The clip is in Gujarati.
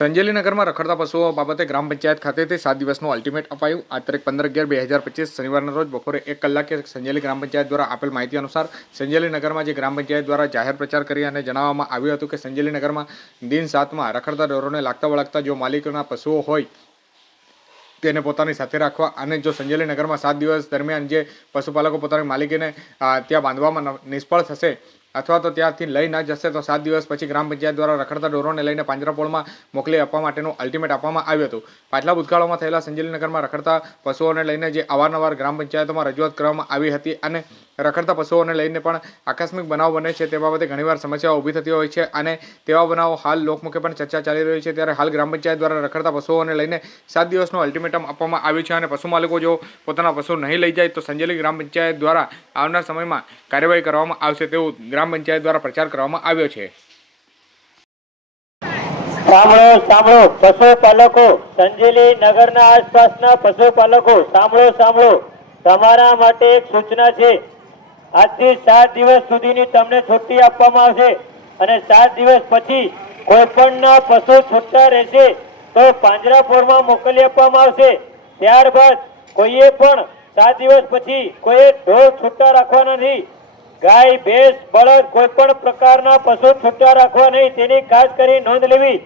સંજેલીનગરમાં રખડતા પશુઓ બાબતે ગ્રામ પંચાયત ખાતેથી સાત દિવસનું અલ્ટિમેટ અપાયું. આ તારીખ પંદર અગિયાર બે હજાર પચીસ શનિવારના રોજ બપોરે એક કલાકે સંજેલી ગ્રામ પંચાયત દ્વારા આપેલ માહિતી અનુસાર સંજેલીનગરમાં જે ગ્રામ પંચાયત દ્વારા જાહેર પ્રચાર કરી અને જણાવવામાં આવ્યું હતું કે સંજેલીનગરમાં દિન સાતમાં રખડતા ઢોરોને લાગતા વળગતા જો માલિકોના પશુઓ હોય તેને પોતાની સાથે રાખવા અને જો સંજેલી નગરમાં સાત દિવસ દરમિયાન જે પશુપાલકો પોતાની માલિકીને ત્યાં બાંધવામાં નિષ્ફળ થશે અથવા તો ત્યાંથી લઈ ન જશે તો સાત દિવસ પછી ગ્રામ પંચાયત દ્વારા રખડતા ઢોરોને લઈને પાંજરાપોળમાં મોકલી આપવા માટેનું અલ્ટિમેટ આપવામાં આવ્યું હતું. પાછલા ભૂતકાળમાં થયેલા સંજેલી નગરમાં રખડતા પશુઓને લઈને જે અવારનવાર ગ્રામ પંચાયતોમાં રજૂઆત કરવામાં આવી હતી અને રખડતા પશુઓને લઈને પણ આકસ્મિક બનાવ બને છે. તે બાબતે ઘણીવાર સમસ્યાઓ ઊભી થતી હોય છે અને તેવા બનાવો હાલ લોકમુખે પણ ચર્ચા ચાલી રહી છે. ત્યારે હાલ ગ્રામ પંચાયત દ્વારા રખડતા પશુઓને લઈને સાત દિવસનું અલ્ટિમેટમ આપવામાં આવ્યું છે અને પશુ માલિકો જો પોતાના પશુ નહીં લઈ જાય તો સંજેલી ગ્રામ પંચાયત દ્વારા આવનાર સમયમાં કાર્યવાહી કરવામાં આવશે તેવું ગ્રામ પંચાયત દ્વારા પ્રચાર કરવામાં આવ્યો છે. સાંભળો સાંભળો. પશુપાલકો, સંજેલી નગરના આસપાસના પશુપાલકો, સાંભળો સાંભળો. તમારા માટે એક સૂચના છે. આજથી સાત દિવસ સુધીની તમને છુટ્ટી આપવામાં આવશે. અને સાત દિવસ પછી કોઈ પણ પશુ છૂટતા રહેશે તો પાંજરાપોળમાં મોકલી આપવામાં આવશે. ત્યારબાદ કોઈએ પણ સાત દિવસ પછી કોઈએ ઢોર છૂટા રાખવાના નહીં. ગાય, ભેંસ, બળદ કોઈ પણ પ્રકારના પશુ છૂટા રાખવા નહીં. તેની ખાસ કરી નોંધ લેવી.